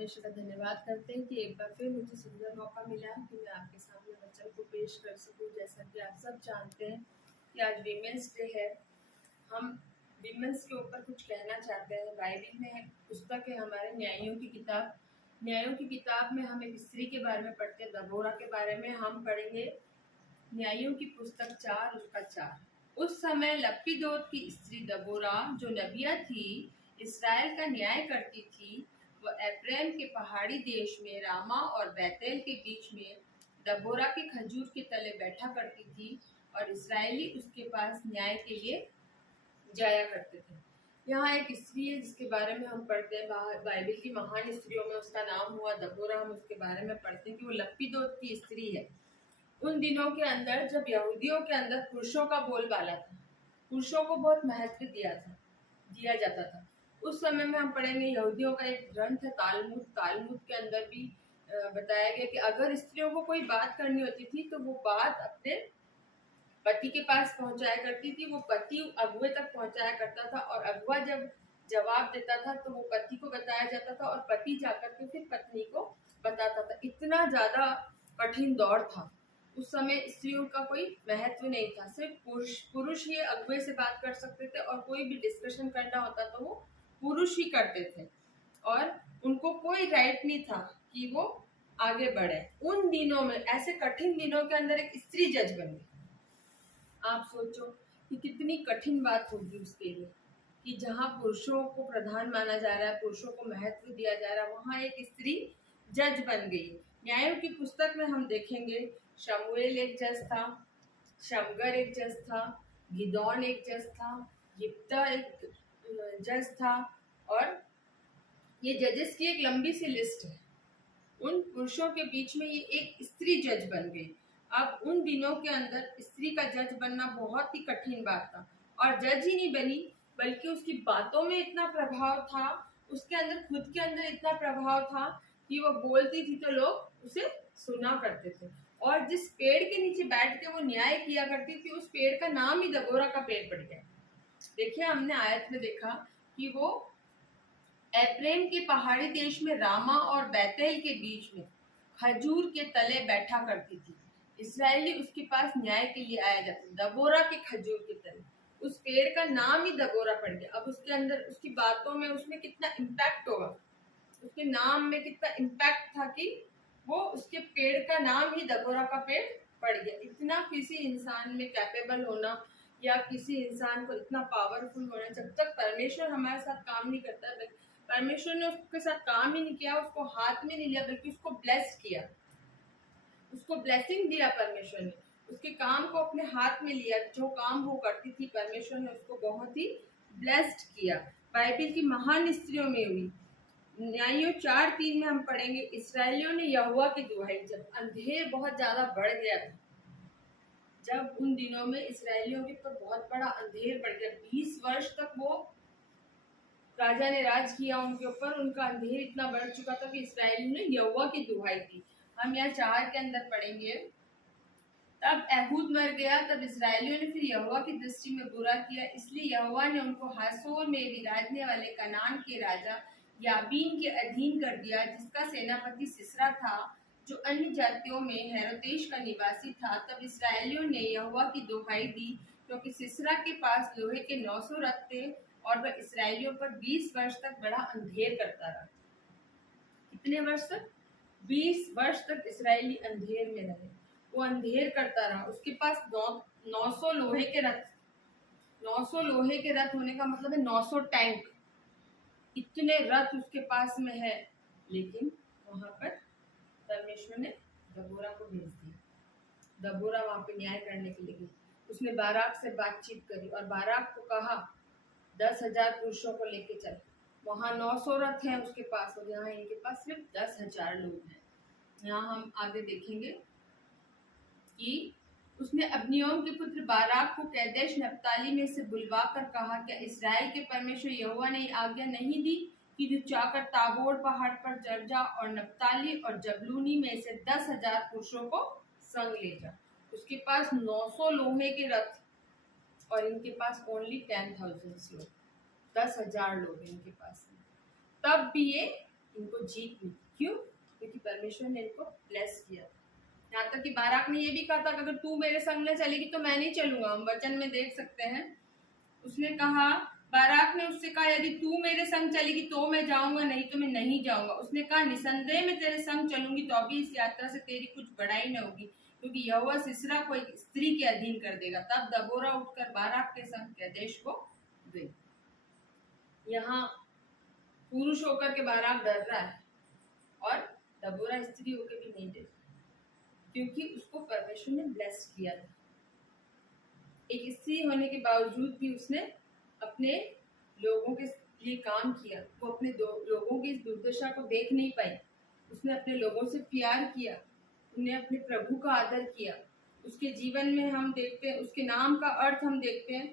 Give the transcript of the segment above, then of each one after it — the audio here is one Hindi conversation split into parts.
परमेश्वर का धन्यवाद करते हैं कि एक बार फिर मुझे सुंदर मौका मिला है कि मैं आपके सामने वचन को पेश कर सकूं। जैसा कि आप सब जानते हैं कि आज वीमेंस डे है। हम वीमेंस के ऊपर कुछ कहना चाहते हैं। बाइबल में पुस्तक है हमारे न्यायों की किताब। न्यायों की किताब में हम एक स्त्री के बारे में पढ़ते हैं, दबोरा के बारे में। हम पढ़ेंगे न्यायों की पुस्तक 4 उसका 4। उस समय लपीदोत की स्त्री दबोरा जो नबिया थी, इसराइल का न्याय करती थी। वह एफ्रेम के पहाड़ी देश में रामा और बैतेल के बीच में दबोरा के खजूर के तले बैठा करती थी, और इसराइली उसके पास न्याय के लिए जाया करते थे। यहाँ एक स्त्री है जिसके बारे में हम पढ़ते हैं। बाइबल की महान स्त्रियों में उसका नाम हुआ दबोरा। हम उसके बारे में पढ़ते हैं कि वो लपीदोत की स्त्री है। उन दिनों के अंदर जब यहूदियों के अंदर पुरुषों का बोलबाला था, पुरुषों को बहुत महत्व दिया जाता था। उस समय में हम पढ़ेंगे यहूदियों का एक ग्रंथ है तालमुद। तालमुद के अंदर भी बताया गया कि अगर स्त्रियों को कोई बात करनी होती थी तो वो बात अपने पति के पास पहुंचाया करती थी। वो पति अगुए तक पहुंचाया करता था, और अगुआ जब जवाब देता था तो वो पति को बताया जाता था, और पति जाकर के फिर पत्नी को बताता था। इतना ज्यादा कठिन दौर था। उस समय स्त्रियों का कोई महत्व नहीं था। सिर्फ पुरुष ही अगुए से बात कर सकते थे, और कोई भी डिस्कशन करना होता तो वो पुरुष ही करते थे, और उनको कोई राइट नहीं था कि वो आगे बढ़े। उन दिनों में, ऐसे कठिन दिनों के अंदर एक स्त्री जज बन गई। आप सोचो कि कितनी कठिन बात होगी उसके लिए कि जहाँ पुरुषों को प्रधान माना जा रहा है, पुरुषों को महत्व दिया जा रहा है, वहाँ एक स्त्री जज बन गई। न्यायों की पुस्तक में हम देखेंगे शमूएल एक जज था, शमगर एक जज था, गिदौन एक जज था, यिप्तह एक जज था, और ये जजेस की एक लंबी सी लिस्ट है। उन पुरुषों के बीच में ये एक स्त्री जज बन गई। अब उन दिनों के अंदर स्त्री का जज बनना बहुत ही कठिन बात था, और जज ही नहीं बनी बल्कि उसकी बातों में इतना प्रभाव था, उसके अंदर खुद के अंदर इतना प्रभाव था कि वो बोलती थी तो लोग उसे सुना करते थे। और जिस पेड़ के नीचे बैठ के वो न्याय किया करती थी, उस पेड़ का नाम ही दबोरा का पेड़ पड़ गया। देखिए, हमने आयत में देखा कि वो एफ्रेम के पहाड़ी देश में रामा और बैतेल के बीच में खजूर के तले बैठा करती थी। इसराइली उसके पास न्याय के लिए आया जाता। दबोरा के खजूर के तले, उस पेड़ का नाम ही दबोरा पड़ गया। अब उसके अंदर, उसकी बातों में, उसमें कितना इम्पैक्ट होगा, उसके नाम में कितना इम्पैक्ट था कि वो उसके पेड़ का नाम ही दबोरा का पेड़ पड़ गया। इतना किसी इंसान में कैपेबल होना, या किसी इंसान को इतना पावरफुल होना, जब तक परमेश्वर हमारे साथ काम नहीं करता, परमेश्वर ने उसके साथ काम ही नहीं किया, उसको हाथ में नहीं लिया, बल्कि उसको ब्लेस किया, उसको ब्लेसिंग दिया परमेश्वर ने, उसके काम को अपने हाथ में लिया। जो काम वो करती थी, परमेश्वर ने उसको बहुत ही ब्लेस्ड किया। बाइबल की महान स्त्रियों में हुई। न्यायों 4:3 में हम पढ़ेंगे, इसराइलियों ने यहोवा की दुहाई, जब अंधेर बहुत ज्यादा बढ़ गया था, जब उन दिनों में इसराइलियों के ऊपर बहुत बड़ा अंधेर बढ़ गया, 20 वर्ष तक वो राजा ने राज किया उनके ऊपर, उनका अंधेर इतना बढ़ चुका था कि इसराइलियों ने यहोवा की दुहाई दी। हम यहाँ 4 के अंदर पढ़ेंगे, तब एहूद मर गया, तब इसराइलियों ने फिर यहोवा की दृष्टि में बुरा किया, इसलिए यहोवा ने उनको हासोर में विराजने वाले कनान के राजा याबीन के अधीन कर दिया, जिसका सेनापति सिसरा था, जो अन्य जातियों में हेरोदेश का निवासी था। तब इसराइलियों ने यहोवा की दुहाई दी, क्योंकि सिसरा के पास लोहे के 900 रथ थे, और वह इसराइलियों पर 20 वर्ष तक बड़ा अंधेर करता रहा। कितने वर्ष तक? 20 वर्ष तक इसराइली अंधेर में रहे। वो अंधेर करता रहा। उसके पास 900 लोहे के रथ। 900 लोहे के रथ होने का मतलब है 900 टैंक। इतने रथ उसके पास में है, लेकिन वहां पर परमेश्वर ने दबोरा को भेज दिया। दबोरा वहां पे न्याय करने के लिए गई। उसने बाराक से बातचीत करी, और बाराक को कहा 10,000 पुरुषों को लेके चल। वहां 900 रथ हैं उसके पास, और यहाँ इनके पास सिर्फ 10,000 लोग हैं। यहाँ हम आगे देखेंगे कि उसने अब्नियोम के पुत्र बाराक को कैदेश नप्ताली में से बुलवा कर कहा, क्या इसराइल के परमेश्वर यहोवा ने आज्ञा नहीं दी कि तू जाकर ताबोर पहाड़ पर चढ़ जा, और नप्ताली और जबलूनी में से 10,000 पुरुषों को संग ले जा। उसके पास 900 लोहे के रथ, और इनके पास ओनली 10,000 लोग, 10,000 लोग इनके पास। तब भी ये इनको जीत मिली। क्यों? क्योंकि परमेश्वर ने इनको ब्लेस किया। यहाँ तक कि बाराक ने ये भी कहा था कि अगर तू मेरे संग में चलेगी तो मैं नहीं चलूंगा। हम वचन में देख सकते हैं, उसने कहा, बाराक ने उससे कहा, यदि तू मेरे संग चलेगी तो मैं जाऊंगा, नहीं तो मैं नहीं जाऊंगा। उसने कहा, निसंदेह मैं तेरे संग चलूंगी तो भी इस यात्रा से तेरी कुछ बढ़ाई न होगी, क्योंकि यहोवा सिसरा को एक स्त्री के अधीन कर देगा। तब दबोरा उठकर बाराक के संग कैदेश को गई। यहाँ पुरुष होकर के बाराक डर रहा है और दबोरा स्त्री होकर भी नहीं डर, क्योंकि उसको परमेश्वर ने ब्लेस किया था। एक स्त्री होने के बावजूद भी उसने अपने लोगों के लिए काम किया। वो अपने लोगों की इस दुर्दशा को देख नहीं पाई। उसने अपने लोगों से प्यार किया, उन्हें अपने प्रभु का आदर किया। उसके जीवन में हम देखते हैं, उसके नाम का अर्थ हम देखते हैं,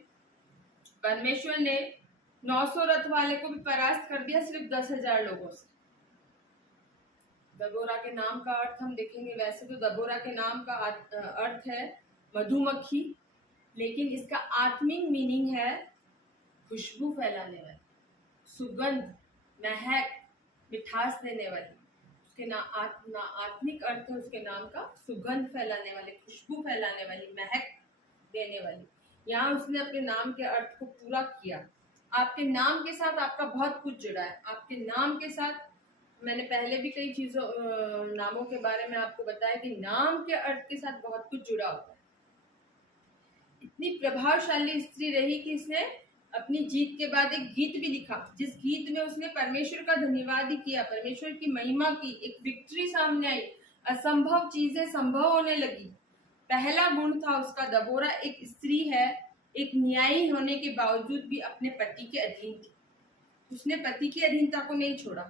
परमेश्वर ने 900 रथ वाले को भी परास्त कर दिया सिर्फ 10,000 लोगों से। दबोरा के नाम का अर्थ हम देखेंगे, वैसे तो दबोरा के नाम का अर्थ है मधुमक्खी, लेकिन इसका आत्मिक मीनिंग है खुशबू फैलाने वाली, सुगंध, महक, मिठास देने वाली। उसके आत्मिक अर्थ है उसके नाम का सुगंध फैलाने वाले, खुशबू फैलाने वाली, महक देने वाली। यहाँ उसने अपने नाम के अर्थ को पूरा किया। आपके नाम के साथ आपका बहुत कुछ जुड़ा है। आपके नाम के साथ, मैंने पहले भी कई चीजों नामों के बारे में आपको बताया कि नाम के अर्थ के साथ बहुत कुछ जुड़ा होता है। इतनी प्रभावशाली स्त्री रही कि इसने अपनी जीत के बाद एक गीत भी लिखा, जिस गीत में उसने परमेश्वर का धन्यवाद ही किया, परमेश्वर की महिमा की। एक विक्ट्री सामने आई, असंभव चीजें संभव होने लगी। पहला गुण था उसका, दबोरा एक स्त्री है, एक न्यायी होने के बावजूद भी अपने पति के अधीन थी। उसने पति की अधीनता को नहीं छोड़ा,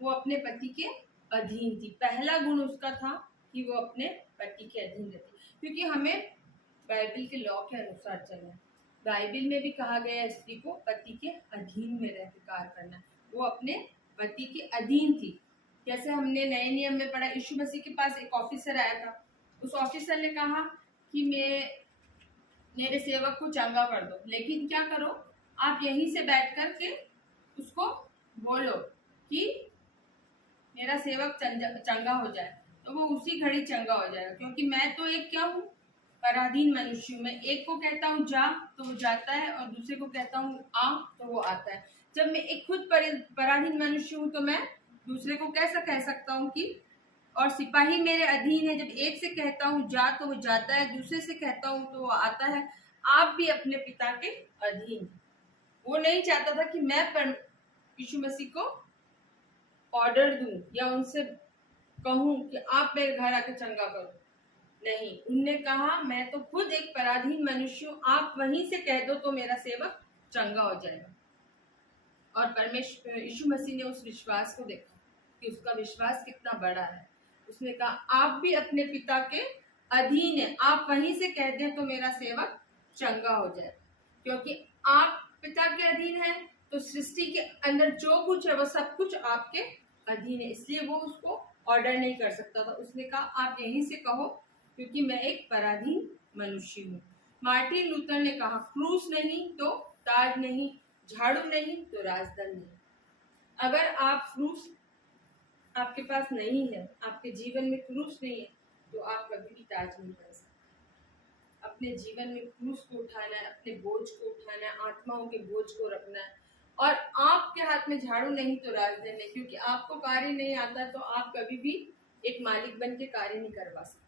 वो अपने पति के अधीन थी। पहला गुण उसका था कि वो अपने पति के अधीन रहती, क्योंकि हमें बाइबल के लॉ के अनुसार चलना है। बाइबल में भी कहा गया है स्त्री को पति के अधीन में रहकर कार्य करना। वो अपने पति के अधीन थी। जैसे हमने नए नियम में पढ़ा, यीशु मसीह के पास एक ऑफिसर आया था। उस ऑफिसर ने कहा कि मेरे सेवक को चंगा कर दो, लेकिन क्या करो, आप यहीं से बैठ कर के उसको बोलो कि मेरा सेवक चंगा हो जाए, तो वो उसी घड़ी चंगा हो जाएगा। क्योंकि मैं तो एक क्या हूँ, पराधीन मनुष्य हूँ। मैं एक को कहता हूँ जा तो वो जाता है, और दूसरे को कहता हूँ आ तो वो आता है। जब मैं एक खुद पराधीन मनुष्य हूँ तो मैं दूसरे को कैसा कह सकता हूँ कि, और सिपाही मेरे अधीन है। जब एक से कहता हूँ जा तो वो जाता है, दूसरे से कहता हूँ तो वो आता है। आप भी अपने पिता के अधीन। वो नहीं चाहता था कि मैं यीशु मसीह को ऑर्डर दूं या उनसे कहूं कि आप मेरे घर आके चंगा करो। नहीं, उनने कहा मैं तो खुद एक पराधीन मनुष्य हूं, आप वहीं से कह दो तो मेरा सेवक चंगा हो जाएगा। और परमेश्वर यीशु मसीह ने उस विश्वास को देखा कि उसका विश्वास कितना बड़ा है। उसने कहा आप भी अपने पिता के अधीन है, आप वहीं से कह दें तो मेरा सेवक चंगा हो जाए। क्योंकि आप पिता के अधीन है तो सृष्टि के अंदर जो कुछ है वो सब कुछ आपके अधीन है, इसलिए वो उसको ऑर्डर नहीं कर सकता था। उसने कहा आप यहीं से कहो, क्योंकि मैं एक पराधीन मनुष्य हूँ। मार्टिन लूथर ने कहा क्रूस नहीं तो ताज नहीं, झाड़ू नहीं तो राजदंड नहीं। अगर आप क्रूस आपके पास नहीं है, आपके जीवन में क्रूस नहीं है, तो आप कभी भी ताज नहीं कर सकते। अपने जीवन में क्रूस को उठाना है, अपने बोझ को उठाना है, आत्माओं के बोझ को रखना है। और आपके हाथ में झाड़ू नहीं तो राजदंड नहीं, क्योंकि आपको कार्य नहीं आता तो आप कभी भी एक मालिक बन के कार्य नहीं करवा सकते।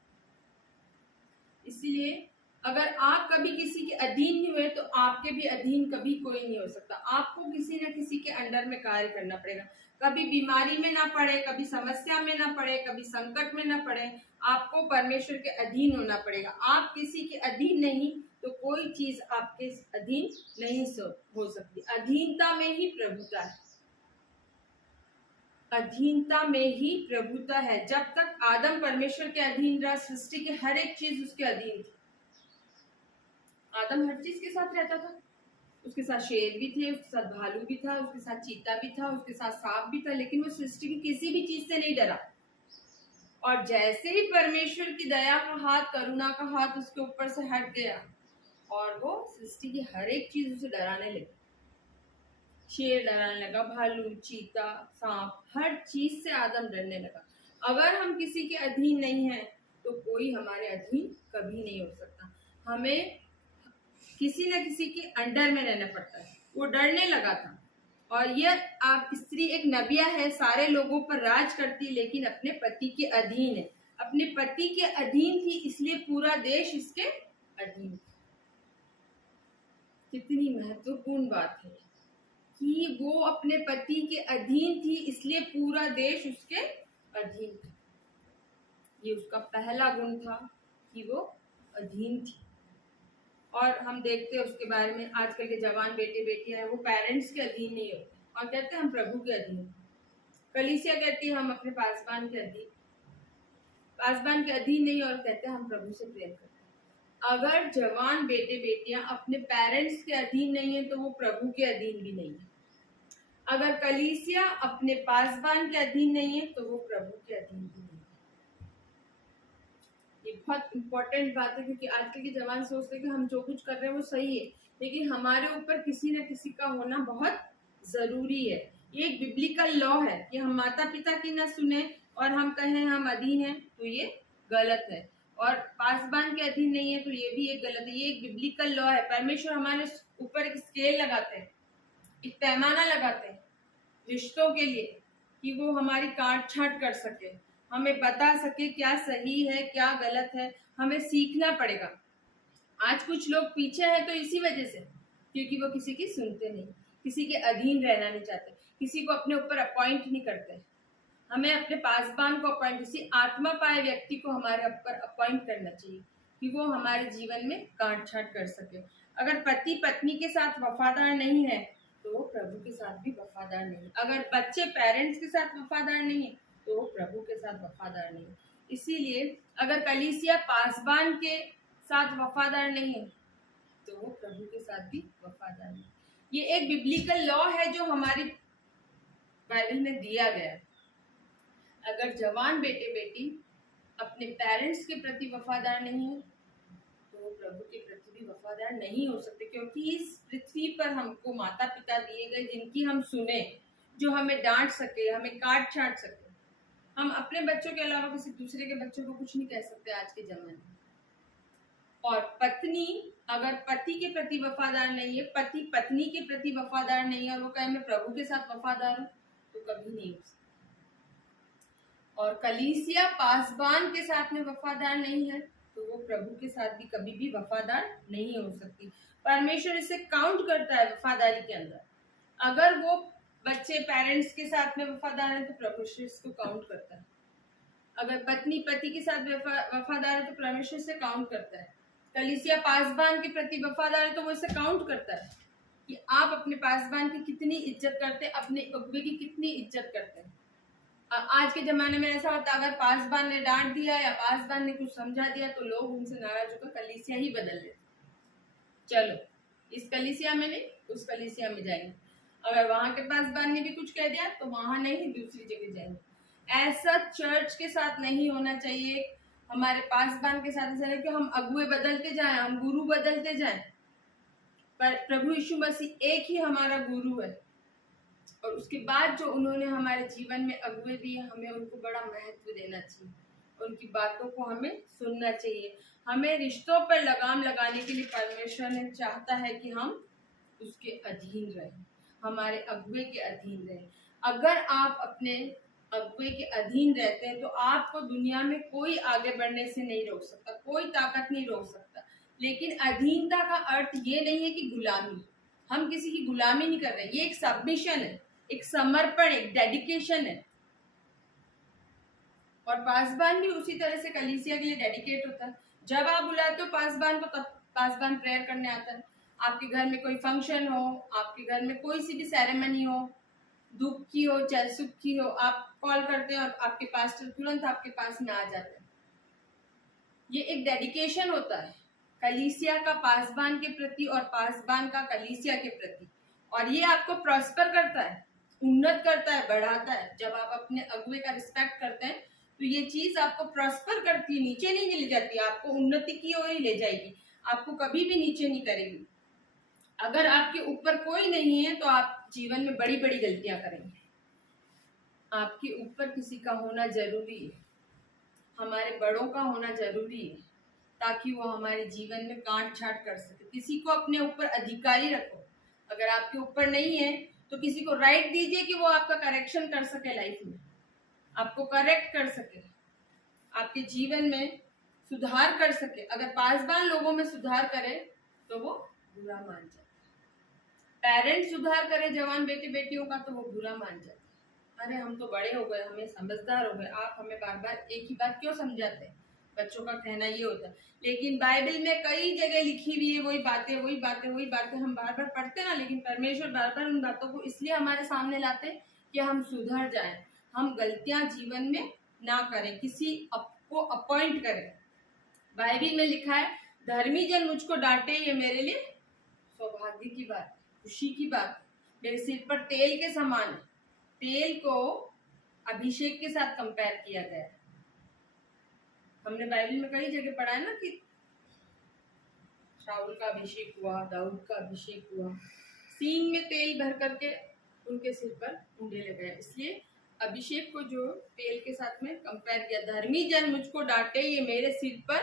इसीलिए अगर आप कभी किसी के अधीन नहीं हुए तो आपके भी अधीन कभी कोई नहीं हो सकता। आपको किसी न किसी के अंडर में कार्य करना पड़ेगा। कभी बीमारी में ना पड़े, कभी समस्या में ना पड़े, कभी संकट में ना पड़े, आपको परमेश्वर के अधीन होना पड़ेगा। आप किसी के अधीन नहीं तो कोई चीज आपके अधीन नहीं हो सकती। अधीनता में ही प्रभुता है, अधीनता में ही प्रभुता है। जब तक आदम परमेश्वर के अधीन रहा, सृष्टि की हर एक चीज उसके अधीन थी। आदम हर चीज के साथ रहता था, उसके साथ शेर भी थे, उसके साथ भालू भी था, उसके साथ चीता भी था, उसके साथ सांप भी था, लेकिन वो सृष्टि की किसी भी चीज से नहीं डरा। और जैसे ही परमेश्वर की दया का हाथ, करुणा का हाथ उसके ऊपर से हट गया और वो सृष्टि की हर एक चीज उसे डराने लगी। शेर डराने लगा, भालू, चीता, सांप, हर चीज से आदम डरने लगा। अगर हम किसी के अधीन नहीं हैं तो कोई हमारे अधीन कभी नहीं हो सकता। हमें किसी न किसी के अंडर में रहना पड़ता है। वो डरने लगा था। और यह आप स्त्री एक नबिया है, सारे लोगों पर राज करती, लेकिन अपने पति के अधीन है। अपने पति के अधीन थी, इसलिए पूरा देश इसके अधीन। कितनी महत्वपूर्ण बात है कि वो अपने पति के अधीन थी, इसलिए पूरा देश उसके अधीन था। ये उसका पहला गुण था कि वो अधीन थी। और हम देखते हैं उसके बारे में, आजकल के जवान बेटे बेटियां हैं वो पेरेंट्स के अधीन नहीं होते और कहते हैं हम प्रभु के अधीन। कलीसिया कहती है हम अपने पासबान के अधीन, पासबान के अधीन नहीं, और कहते हैं हम प्रभु से प्रेम करते हैं। अगर जवान बेटे बेटियां अपने पेरेंट्स के अधीन नहीं है तो वो प्रभु के अधीन भी नहीं है। अगर कलीसिया अपने पासबान के अधीन नहीं है तो वो प्रभु के अधीन भी नहीं है। ये बहुत इंपॉर्टेंट बात है, क्योंकि आजकल के जवान सोचते हैं कि हम जो कुछ कर रहे हैं वो सही है, लेकिन हमारे ऊपर किसी न किसी का होना बहुत जरूरी है। ये एक बिब्लिकल लॉ है कि हम माता पिता की ना सुने और हम कहें हम अधीन हैं तो ये गलत है, और पासबान के अधीन नहीं है तो ये भी एक गलत है। ये एक बिब्लिकल लॉ है। परमेश्वर हमारे ऊपर एक स्केल लगाते हैं, एक पैमाना लगाते हैं रिश्तों के लिए, कि वो हमारी काट छाट कर सके, हमें बता सके क्या सही है क्या गलत है। हमें सीखना पड़ेगा। आज कुछ लोग पीछे हैं तो इसी वजह से, क्योंकि वो किसी की सुनते नहीं, किसी के अधीन रहना नहीं चाहते, किसी को अपने ऊपर अपॉइंट नहीं करते। हमें अपने पासबान को अपॉइंट, किसी आत्मा पाए व्यक्ति को हमारे ऊपर अपॉइंट करना चाहिए कि वो हमारे जीवन में काट छाट कर सके। अगर पति पत्नी के साथ वफादार नहीं है तो वो प्रभु के साथ भी वफादार नहीं। अगर बच्चे पेरेंट्स के साथ वफादार नहीं है तो वो प्रभु के साथ वफादार नहीं। इसीलिए अगर कलीसिया पासबान के साथ वफादार नहीं है तो वो प्रभु के साथ भी वफादार नहीं। ये एक बिब्लिकल लॉ है जो हमारी बाइबल में दिया गया है। अगर जवान बेटे बेटी अपने पेरेंट्स के प्रति वफादार नहीं है तो वो प्रभु के प्रति भी वफादार नहीं हो सकते, क्योंकि इस पृथ्वी पर हमको माता पिता दिए गए जिनकी हम सुने, जो हमें डांट सके, हमें काट छाट सके। हम अपने बच्चों के अलावा किसी दूसरे के बच्चों को कुछ नहीं कह सकते आज के जमाने में। और पत्नी अगर पति के प्रति वफादार नहीं है, पति पत्नी के प्रति वफादार नहीं है और वो कहे मैं प्रभु के साथ वफादार हूँ, तो कभी नहीं हो सकता। और कलीसिया पासबान के साथ में वफादार नहीं है तो वो प्रभु के साथ भी कभी भी वफादार नहीं हो सकती। परमेश्वर इसे काउंट करता है वफादारी के अंदर। अगर वो बच्चे पेरेंट्स के साथ में वफादार है तो परमेश्वर इसको काउंट करता है। अगर पत्नी पति के साथ वफादार है तो परमेश्वर इसे काउंट करता है। कलीसिया पासबान के प्रति वफादार है तो वो इसे काउंट करता है कि आप अपने पासबान की कितनी इज्जत करते हैं, अपने अगुवे की कितनी इज्जत करते हैं। आज के जमाने में ऐसा होता है, अगर पासबान ने डांट दिया या पासबान ने कुछ समझा दिया तो लोग उनसे नाराज होकर कलीसिया ही बदल लेते, चलो इस कलीसिया में नहीं उस कलीसिया में जाएंगे। अगर वहां के पासबान ने भी कुछ कह दिया तो वहां नहीं दूसरी जगह जाएंगे। ऐसा चर्च के साथ नहीं होना चाहिए। हमारे पासबान के साथ ऐसा नहीं कि हम अगुए बदलते जाएं, हम गुरु बदलते जाएं, पर प्रभु यीशु मसीह एक ही हमारा गुरु है। और उसके बाद जो उन्होंने हमारे जीवन में अगुए दिए, हमें उनको बड़ा महत्व देना चाहिए, उनकी बातों को हमें सुनना चाहिए। हमें रिश्तों पर लगाम लगाने के लिए परमेश्वर ने चाहता है कि हम उसके अधीन रहें, हमारे अगुए के अधीन रहें। अगर आप अपने अगुए के अधीन रहते हैं तो आपको दुनिया में कोई आगे बढ़ने से नहीं रोक सकता, कोई ताकत नहीं रोक सकता। लेकिन अधीनता का अर्थ ये नहीं है कि गुलामी, हम किसी की गुलामी नहीं कर रहे। ये एक सबमिशन है, एक समर्पण, एक डेडिकेशन है। और पासबान भी उसी तरह से कलीसिया के लिए डेडिकेट होता है। जब आप बुलाते हो पासबान को, तब पासबान प्रेयर करने आता है। आपके घर में कोई फंक्शन हो, आपके घर में कोई सी भी सेरेमनी हो, दुख की हो चाहे सुख की हो, आप कॉल करते हैं और आपके पास्टर तुरंत आपके पास में आ जाते हैं। ये एक डेडिकेशन होता है कलीसिया का पासबान के प्रति और पासबान का कलीसिया के प्रति। और ये आपको प्रॉस्पर करता है, उन्नत करता है, बढ़ाता है। जब आप अपने अगुए का रिस्पेक्ट करते हैं तो ये चीज आपको प्रॉस्पर करती है, नीचे नहीं ले जाती, आपको उन्नति की ओर ही ले जाएगी, आपको कभी भी नीचे नहीं करेगी। अगर आपके ऊपर कोई नहीं है तो आप आप जीवन में बड़ी बड़ी गलतियां करेंगे। आपके ऊपर किसी का होना जरूरी है, हमारे बड़ों का होना जरूरी है, ताकि वो हमारे जीवन में काट छाट कर सके। किसी को अपने ऊपर अधिकारी रखो। अगर आपके ऊपर नहीं है तो किसी को राइट दीजिए कि वो आपका करेक्शन कर सके, लाइफ में आपको करेक्ट कर सके, आपके जीवन में सुधार कर सके। अगर पासवान लोगों में सुधार करे तो वो बुरा मान जाए। पेरेंट्स सुधार करे जवान बेटे बेटियों का तो वो बुरा मान जाते। अरे हम तो बड़े हो गए, हमें समझदार हो गए, आप हमें बार बार एक ही बात क्यों समझाते हैं? बच्चों का कहना ये होता है। लेकिन बाइबल में कई जगह लिखी हुई है वही बातें हम बार बार पढ़ते ना, लेकिन परमेश्वर बार बार उन बातों को इसलिए हमारे सामने लाते हैं कि हम सुधर जाएं, हम गलतियां जीवन में ना करें, किसी को अपॉइंट करें। बाइबल में लिखा है, धर्मी जन मुझको डांटे ये मेरे लिए सौभाग्य की बात, खुशी की बात। मेरे सिर पर तेल के समान है। तेल को अभिषेक के साथ कंपेयर किया गया है। हमने बाइबल में कई जगह पढ़ा है ना कि शाऊल का अभिषेक हुआ, दाऊद का अभिषेक हुआ, सींग में तेल भर करके उनके सिर पर उंडे लगाए। इसलिए अभिषेक को जो तेल के साथ में कंपेयर किया, धर्मी जन मुझको डांटे ये मेरे सिर पर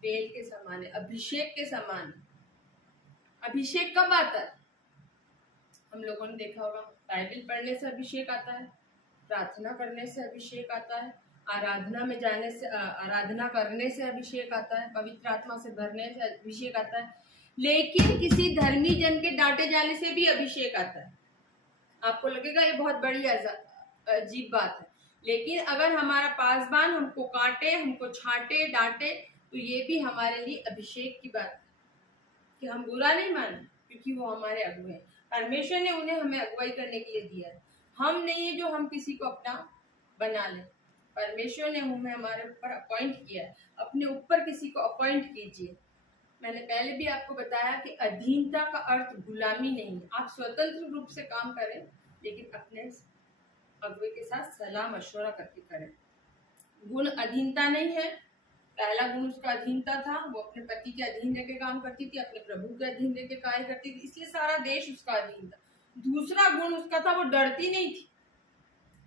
तेल के समान है, अभिषेक के समान है। अभिषेक कब आता है? हम लोगों ने देखा होगा, बाइबल पढ़ने से अभिषेक आता है, प्रार्थना करने से अभिषेक आता है, आराधना में जाने से, आराधना करने से अभिषेक आता है, पवित्र आत्मा से भरने से अभिषेक आता है। लेकिन किसी धर्मी जन के डांटे जाने से भी अभिषेक आता है। आपको लगेगा ये बहुत बड़ी अजीब बात है, लेकिन अगर हमारा पासवान हमको काटे, हमको छांटे, डांटे तो ये भी हमारे लिए अभिषेक की बात है कि हम बुरा नहीं माने, क्योंकि वो हमारे अगुए हैं। परमेश्वर ने उन्हें हमें अगुवाई करने के लिए दिया है। हम नहीं है जो हम किसी को अपना बना ले। परमेश्वर ने हमें हमारे ऊपर अपॉइंट किया है। अपने ऊपर किसी को अपॉइंट कीजिए। मैंने पहले भी आपको बताया कि अधीनता का अर्थ गुलामी नहीं। आप स्वतंत्र रूप से काम करें, लेकिन अपने अगुए के साथ सलाह मशवरा करके करें। गुण अधीनता नहीं है। पहला गुण उसका अधीनता था, वो अपने पति के अधीन रह के काम करती थी, अपने प्रभु के अधीन रह के कार्य करती थी, इसलिए सारा देश उसका अधीन था। दूसरा गुण उसका था, वो डरती नहीं थी।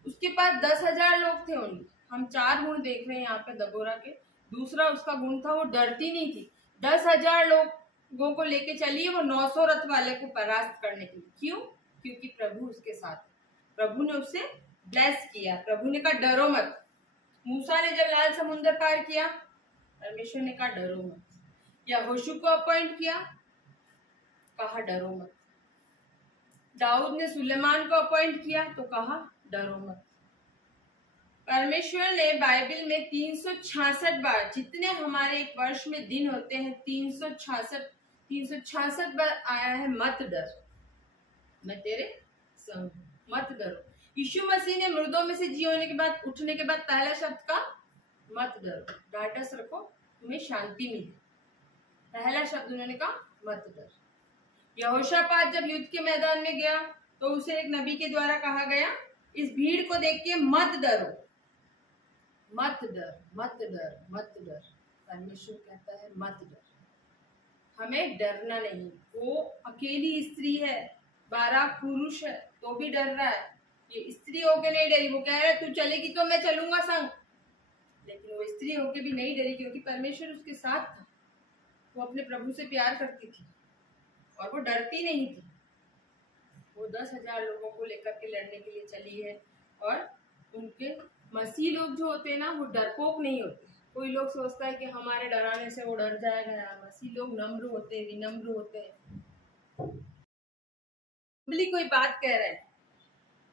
उसके पास 10,000 लोग थे ओनली। हम 4 गुण देख रहे हैं यहाँ पे दबोरा के। दूसरा उसका गुण था, वो डरती नहीं थी। 10,000 लोगों को लेके चलिए वो 900 रथ वाले को परास्त करने के लिए। क्यों? क्योंकि प्रभु उसके साथ, प्रभु ने उसे ब्लेस किया। प्रभु ने कहा डरो मत। मूसा ने जब लाल समुद्र पार किया, परमेश्वर ने कहा डरो मत। यहोशू को अपॉइंट किया, कहा डरो मत। दाऊद ने सुलेमान को अपॉइंट किया तो कहा डरो मत। परमेश्वर ने बाइबल में 366 बार, जितने हमारे एक वर्ष में दिन होते हैं 366 बार आया है मत डर, मैं तेरे संग, मत डरो। यीशु मसीह ने मुर्दों में से जी होने के बाद, उठने के बाद पहला शब्द का मत डरो, डांटस रखो तुम्हें शांति मिले। पहला शब्द उन्होंने कहा मत डर। यहोशापात जब युद्ध के मैदान में गया तो उसे एक नबी के द्वारा कहा गया, इस भीड़ को देख के मत डरो, मत डर, मत डर, मत डर। परमेश्वर कहता है मत डर, हमें डरना नहीं। वो अकेली स्त्री है, 12 पुरुष है तो भी डर रहा है। ये स्त्री होके नहीं डरी। वो कह रहा है तू चलेगी तो मैं चलूंगा संग, लेकिन वो स्त्री होके भी नहीं डरी, क्योंकि परमेश्वर उसके साथ था। वो अपने प्रभु से प्यार करती थी और वो डरती नहीं थी। वो 10,000 लोगों को लेकर के लड़ने के लिए चली है। और उनके मसीह लोग जो होते हैं ना, वो डरपोक नहीं होते। कोई लोग सोचता है कि हमारे डराने से वो डर जाएगा। यार मसीह लोग नम्र होते हैं, विनम्र होते हैं। कोई बात कह रहे हैं,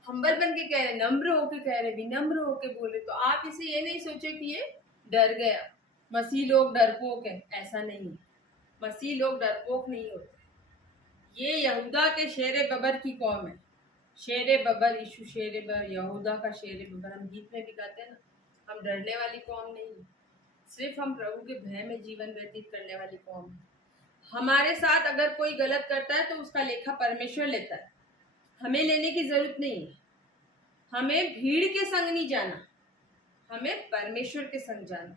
हम्बल बन के कह रहे, नम्र होके कह रहे, विनम्र होके बोले, तो आप इसे ये नहीं सोचे कि ये डर गया, मसीह लोग डरपोक है। ऐसा नहीं, मसीह लोग डरपोक नहीं होते। ये यहूदा के शेरे बबर की कौम है। शेरे बबर, यीशु शेरे बबर, यहूदा का शेरे बबर। हम गीत में भी गाते हैं ना, हम डरने वाली कौम नहीं, सिर्फ हम प्रभु के भय में जीवन व्यतीत करने वाली कौम है। हमारे साथ अगर कोई गलत करता है तो उसका लेखा परमेश्वर लेता है, हमें लेने की जरूरत नहीं है। हमें भीड़ के संग नहीं जाना, हमें परमेश्वर के संग जाना।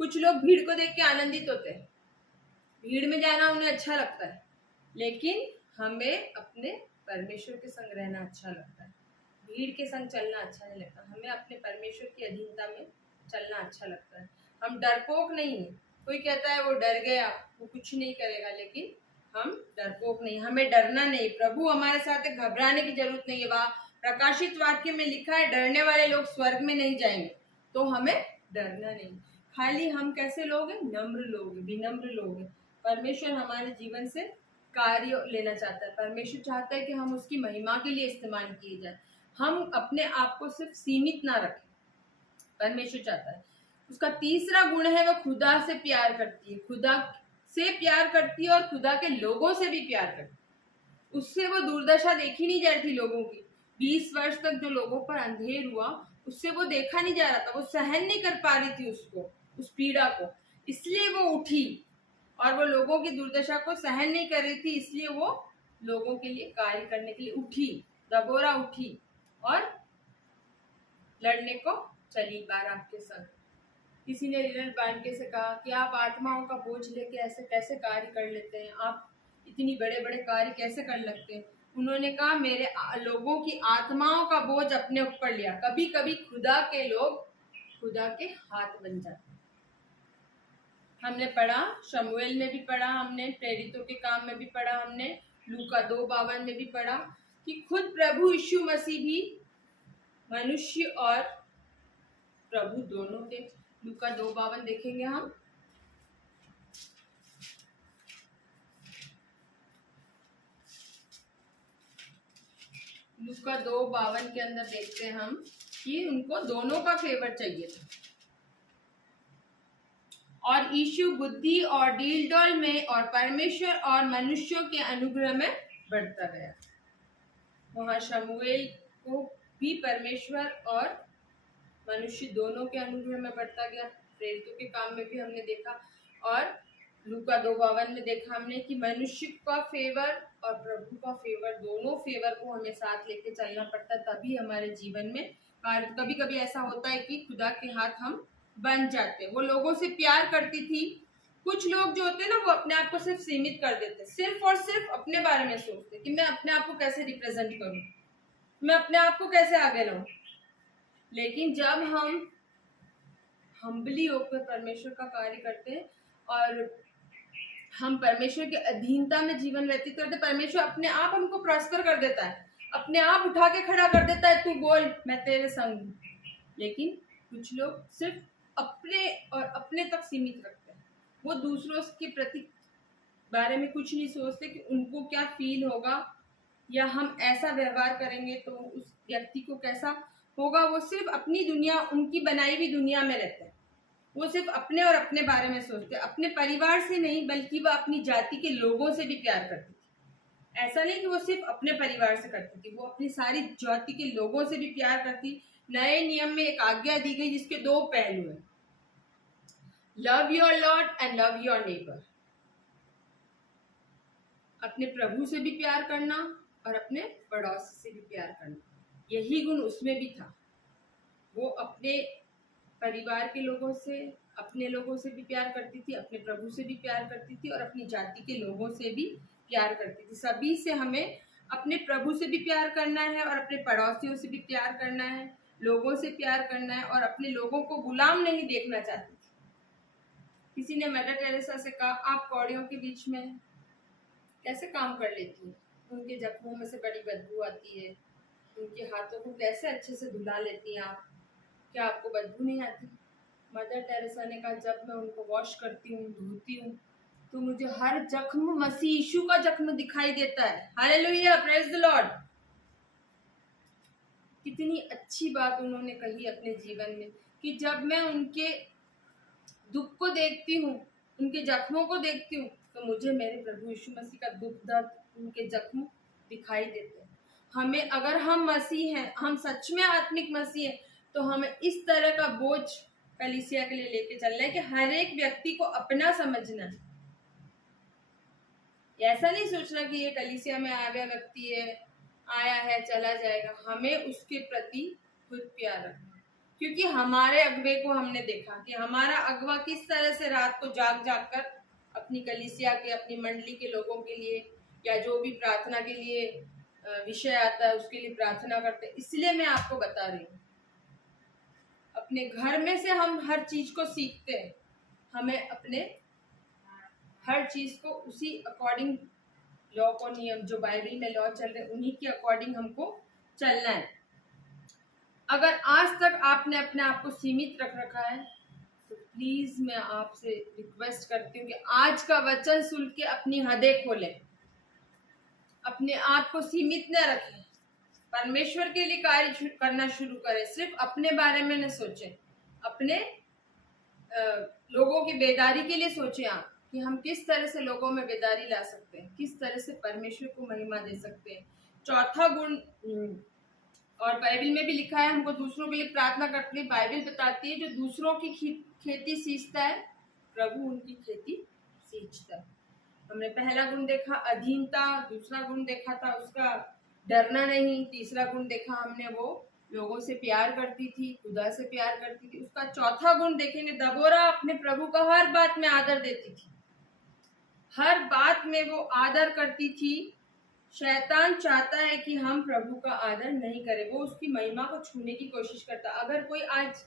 कुछ लोग भीड़ को देख के आनंदित होते हैं, भीड़ में जाना उन्हें अच्छा लगता है, लेकिन हमें अपने परमेश्वर के संग रहना अच्छा लगता है, भीड़ के संग चलना अच्छा नहीं लगता। हमें अपने परमेश्वर की अधीनता में चलना अच्छा लगता है। हम डरपोक नहीं है। कोई कहता है वो डर गया, वो कुछ नहीं करेगा, लेकिन हम डरपोक नहीं, हमें डरना नहीं। प्रभु हमारे साथ है, घबराने की जरूरत नहीं है। वह प्रकाशित वाक्य में लिखा है, डरने वाले लोग स्वर्ग में नहीं जाएंगे। तो हमें डरना नहीं। खाली हम कैसे लोग हैं? नम्र लोग हैं, विनम्र लोग हैं। परमेश्वर हमारे जीवन से कार्य लेना चाहता है। परमेश्वर चाहता है कि हम उसकी महिमा के लिए इस्तेमाल किए जाए। हम अपने आप को सिर्फ सीमित ना रखें, परमेश्वर चाहता है। उसका तीसरा गुण है, वह खुदा से प्यार करती है। खुदा से प्यार करती है और खुदा के लोगों से भी प्यार करती है। उससे वो दुर्दशा देखी नहीं जा रही थी लोगों की। 20 वर्ष तक जो लोगों पर अंधेर हुआ, उससे वो देखा नहीं जा रहा था। वो सहन नहीं कर पा रही थी उसको, उस पीड़ा को। इसलिए वो उठी और वो लोगों की दुर्दशा को सहन नहीं कर रही थी, इसलिए वो लोगों के लिए कार्य करने के लिए उठी। दबोरा उठी और लड़ने को चली बाराक के संग। किसी ने रिनल बांके से कहा कि आप आत्माओं का बोझ लेके ऐसे कैसे कार्य कर लेते हैं, आप इतनी बड़े बड़े कार्य कैसे कर लगते हैं। उन्होंने कहा, मेरे लोगों की आत्माओं का बोझ अपने ऊपर लिया। कभी कभी खुदा के लोग खुदा के हाथ बन जाते। हमने पढ़ा, शमूएल में भी पढ़ा, हमने प्रेरितों के काम में भी पढ़ा, हमने लूका 2:52 में भी पढ़ा कि खुद प्रभु यीशु मसीह भी मनुष्य और प्रभु दोनों थे। लूका 2:52 देखेंगे हम। लूका 2:52 के अंदर देखते हैं हम कि उनको दोनों का फेवर चाहिए था। और यीशु बुद्धि और डील में और परमेश्वर और मनुष्यों के अनुग्रह में बढ़ता गया। वहां शमूएल को भी परमेश्वर और मनुष्य दोनों के अनुग्रह में बढ़ता गया। प्रेरितों के काम में भी हमने देखा और लूका 2:52 में देखा हमने कि मनुष्य का फेवर और प्रभु का फेवर, दोनों फेवर को हमें साथ लेके चलना पड़ता, तभी हमारे जीवन में कार्य। कभी कभी ऐसा होता है कि खुदा के हाथ हम बन जाते। वो लोगों से प्यार करती थी। कुछ लोग जो होते हैं ना, वो अपने आप को सिर्फ सीमित कर देते, सिर्फ और सिर्फ अपने बारे में सोचते कि मैं अपने आप को कैसे रिप्रेजेंट करूं, मैं अपने आप को कैसे आगे लाऊं। लेकिन जब हम हम्बली होकर परमेश्वर का कार्य करते हैं और हम परमेश्वर की अधीनता में जीवन व्यतीत करते, परमेश्वर अपने आप हमको प्रॉस्पर कर देता है, अपने आप उठा के खड़ा कर देता है। तू बोल, मैं तेरे संग हूँ। लेकिन कुछ लोग सिर्फ अपने और अपने तक सीमित रखते हैं। वो दूसरों के प्रति बारे में कुछ नहीं सोचते कि उनको क्या फील होगा या हम ऐसा व्यवहार करेंगे तो उस व्यक्ति को कैसा होगा। वो सिर्फ अपनी दुनिया, उनकी बनाई हुई दुनिया में रहते हैं। वो सिर्फ अपने और अपने बारे में सोचते हैं। अपने परिवार से नहीं, बल्कि वह अपनी जाति के लोगों से भी प्यार करती थी। ऐसा नहीं कि वो सिर्फ अपने परिवार से करती थी, वो अपनी सारी जाति के लोगों से भी प्यार करती। नए नियम में एक आज्ञा दी गई जिसके 2 पहलू हैं, love your Lord and love your neighbour. अपने प्रभु से भी प्यार करना और अपने पड़ोसी से भी प्यार करना, यही गुण उसमें भी था। वो अपने परिवार के लोगों से, अपने लोगों से भी प्यार करती थी, अपने प्रभु से भी प्यार करती थी और अपनी जाति के लोगों से भी प्यार करती थी। सभी से हमें अपने प्रभु से भी प्यार करना है और अपने पड़ोसियों से भी प्यार करना है, लोगों से प्यार करना है और अपने लोगों को गुलाम नहीं देखना चाहती थी। किसी ने मदर टेरेसा से कहा, आप कौड़ियों के बीच में कैसे काम कर लेती हैं? उनके जख्मों में से बड़ी बदबू आती है, उनके हाथों को कैसे अच्छे से धुला लेती हैं आप, क्या आपको बदबू नहीं आती? मदर टेरेसा ने कहा, जब मैं उनको वॉश करती हूँ, धोती हूँ, तो मुझे हर जख्म मसीह यीशु का जख्म दिखाई देता है। Hallelujah, praise the Lord. कितनी अच्छी बात उन्होंने कही अपने जीवन में कि जब मैं उनके दुख को देखती हूँ, उनके जख्मों को देखती हूँ, तो मुझे मेरे प्रभु यीशु मसीह का दुख दर्द, उनके जख्म दिखाई देते हैं। हमें, अगर हम मसीह हैं, हम सच में आत्मिक मसीह हैं, तो हमें इस तरह का बोझ कलीसिया के लिए लेके चलना है कि हर एक व्यक्ति को अपना समझना है। ऐसा नहीं सोचना कि ये कलीसिया में आया हुआ व्यक्ति है, आया है चला जाएगा। हमें उसके प्रति खुद प्यार रखना, क्योंकि हमारे अगवे को हमने देखा कि हमारा अगवा किस तरह से रात को जाग जाग कर अपनी कलीसिया के, अपनी मंडली के लोगों के लिए या जो भी प्रार्थना के लिए विषय आता है उसके लिए प्रार्थना करते हैं। इसलिए मैं आपको बता रही हूँ, अपने घर में से हम हर चीज को सीखते हैं, हमें अपने हर चीज को उसी अकॉर्डिंग लॉ को, नियम जो बाइबल में लॉ चल रहे हैं उन्हीं के अकॉर्डिंग हमको चलना है। अगर आज तक आपने अपने आप को सीमित रख रखा है तो प्लीज मैं आपसे रिक्वेस्ट करती हूँ कि आज का वचन सुन के अपनी हदें खोलें, अपने आप को सीमित न रखें, परमेश्वर के लिए कार्य करना शुरू करें। सिर्फ अपने बारे में न सोचें, अपने लोगों की बेदारी के लिए सोचें आप कि हम किस तरह से लोगों में बेदारी ला सकते हैं, किस तरह से परमेश्वर को महिमा दे सकते हैं। चौथा गुण, और बाइबल में भी लिखा है हमको दूसरों के लिए प्रार्थना करते हैं। बाइबल बताती है जो दूसरों की खेती सींचता है प्रभु उनकी खेती सींचता है। हमने पहला गुण देखा अधीनता, दूसरा गुण देखा था उसका डरना नहीं, तीसरा गुण देखा हमने वो लोगों से प्यार करती थी, खुदा से प्यार करती थी। उसका चौथा गुण देखेंगे, दबोरा अपने प्रभु का हर बात में आदर देती थी, हर बात में वो आदर करती थी। शैतान चाहता है कि हम प्रभु का आदर नहीं करें, वो उसकी महिमा को छूने की कोशिश करता है। अगर कोई आज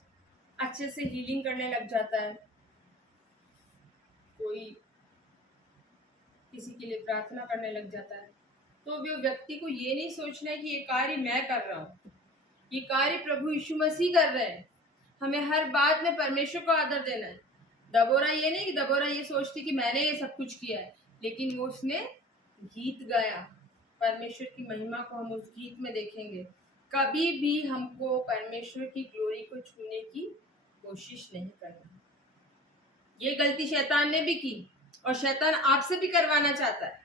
अच्छे से हीलिंग करने लग जाता है, कोई किसी के लिए प्रार्थना करने लग जाता है, तो वो व्यक्ति को ये नहीं सोचना है कि ये कार्य मैं कर रहा हूँ, ये कार्य प्रभु यीशु मसीह कर रहे हैं। हमें हर बात में परमेश्वर को आदर देना है। दबोरा ये नहीं कि दबोरा ये सोचती कि मैंने ये सब कुछ किया है, लेकिन वो उसने गीत गाया, परमेश्वर की महिमा को हम उस गीत में देखेंगे। कभी भी हमको परमेश्वर की ग्लोरी को छूने की कोशिश नहीं करना। ये गलती शैतान ने भी की और शैतान आपसे भी करवाना चाहता है।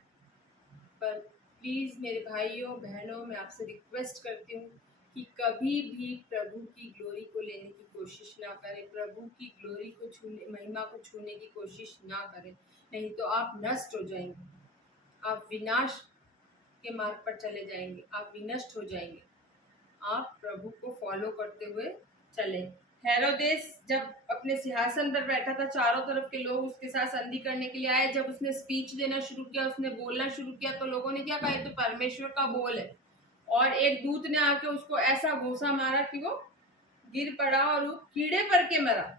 पर प्लीज मेरे भाइयों बहनों, मैं आपसे रिक्वेस्ट करती हूँ कि कभी भी प्रभु की ग्लोरी को लेने की कोशिश ना करें, प्रभु की ग्लोरी को छूने, महिमा को छूने की कोशिश ना करें, नहीं तो आप नष्ट हो जाएंगे, आप विनाश के मार्ग पर चले जाएंगे, आप विनष्ट हो जाएंगे। आप प्रभु को फॉलो करते हुए चले। हेरोदेस जब अपने सिंहासन पर बैठा था, चारों तरफ के लोग उसके साथ संधि करने के लिए आए। जब उसने स्पीच देना शुरू किया, उसने बोलना शुरू किया, तो लोगों ने क्या कहा, ये तो परमेश्वर का बोल है। और एक दूत ने आके उसको ऐसा घूंसा मारा कि वो गिर पड़ा और वो कीड़े पड़ के मरा,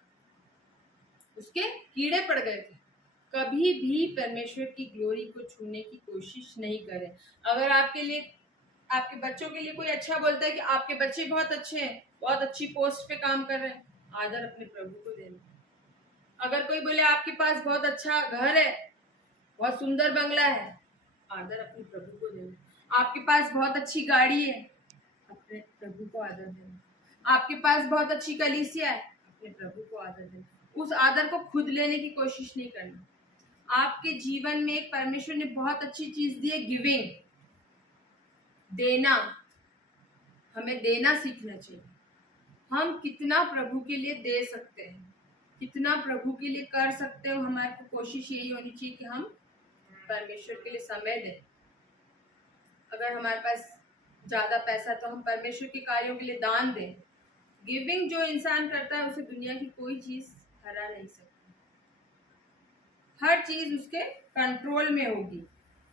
उसके कीड़े पड़ गए थे। कभी भी परमेश्वर की ग्लोरी को छूने की कोशिश नहीं करें। अगर आपके लिए, आपके बच्चों के लिए कोई अच्छा बोलता है कि आपके बच्चे बहुत अच्छे हैं, बहुत अच्छी पोस्ट पे काम कर रहे हैं, आदर अपने प्रभु को देना। अगर कोई बोले आपके पास बहुत अच्छा घर है, बहुत सुंदर बंगला है, आदर अपने प्रभु को देना। आपके पास बहुत अच्छी गाड़ी है, अपने प्रभु को आदर देना। आपके पास बहुत अच्छी कलीसिया है, अपने प्रभु को आदर देना। उस आदर को खुद लेने की कोशिश नहीं करना। आपके जीवन में परमेश्वर ने बहुत अच्छी चीज दी है, गिविंग, देना। हमें देना सीखना चाहिए। हम कितना प्रभु के लिए दे सकते हैं, कितना प्रभु के लिए कर सकते हो, हमारी कोशिश यही होनी चाहिए कि हम परमेश्वर के लिए समय दें। अगर हमारे पास ज्यादा पैसा तो हम परमेश्वर के कार्यों के लिए दान दें। गिविंग जो इंसान करता है उसे दुनिया की कोई चीज हरा नहीं सकती। हर चीज उसके कंट्रोल में होगी।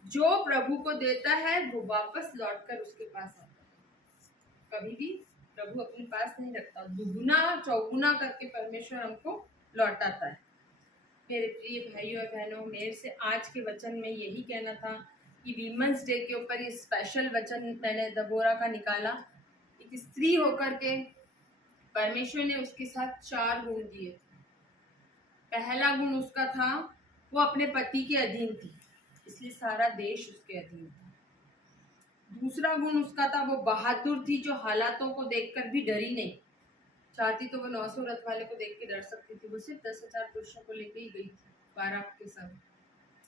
जो प्रभु को देता है वो वापस लौटकर उसके पास आता है। कभी भी प्रभु अपने पास नहीं रखता, दुगुना चौगुना करके परमेश्वर हमको लौटाता है। मेरे प्रिय भाइयों और बहनों, मेरे से आज के वचन में यही कहना था कि वीमेंस डे के ऊपर ये स्पेशल वचन मैंने दबोरा का निकाला। एक स्त्री होकर के परमेश्वर ने उसके साथ 4 गुण दिए थे। पहला गुण उसका था वो अपने पति के अधीन थी, इसलिए सारा देश उसके अधीन था। दूसरा गुण उसका था वो बहादुर थी, जो हालातों को देखकर भी डरी नहीं। चाहती तो वो 900 रथ वाले को देख के डर सकती थी, वो सिर्फ 10,000 पुरुषों को लेके ही गई थी बाराक के संग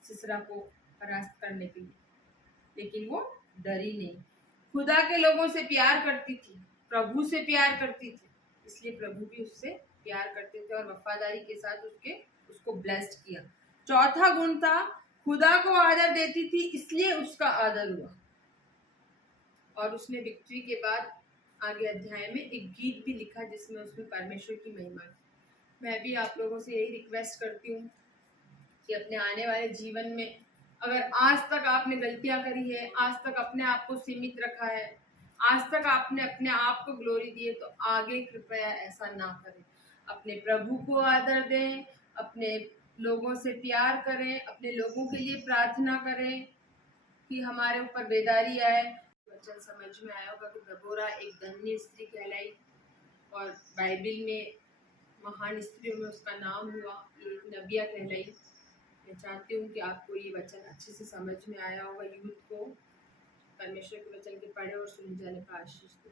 सिसरा को परास्त करने के लिए, लेकिन वो डरी नहीं। खुदा के लोगों से प्यार करती थी, प्रभु से प्यार करती थी, इसलिए प्रभु भी उससे प्यार करते थे और वफादारी के साथ उसको ब्लेस्ड किया। चौथा गुण था खुदा को आदर देती थी, इसलिए उसका आदर हुआ। और उसने विक्ट्री के बाद आगे अध्याय में एक गीत भी लिखा जिसमें उसने परमेश्वर की महिमा की। मैं भी आप लोगों से यही रिक्वेस्ट करती हूँ कि अपने आने वाले जीवन में अगर आज तक आपने गलतियां करी है, आज तक अपने आप को सीमित रखा है, आज तक आपने अपने आप को ग्लोरी दी है, तो आगे कृपया ऐसा ना करें। अपने प्रभु को आदर दें, अपने लोगों से प्यार करें, अपने लोगों के लिए प्रार्थना करें कि हमारे ऊपर बेदारी आए। वचन समझ में आया होगा कि दबोरा एक धन्य स्त्री कहलाई और बाइबिल में महान स्त्रियों में उसका नाम हुआ, एक नबिया कहलाई। मैं चाहती हूँ कि आपको ये वचन अच्छे से समझ में आया होगा। यूथ को परमेश्वर के वचन के पढ़े और सुने जाने का आशीष दो।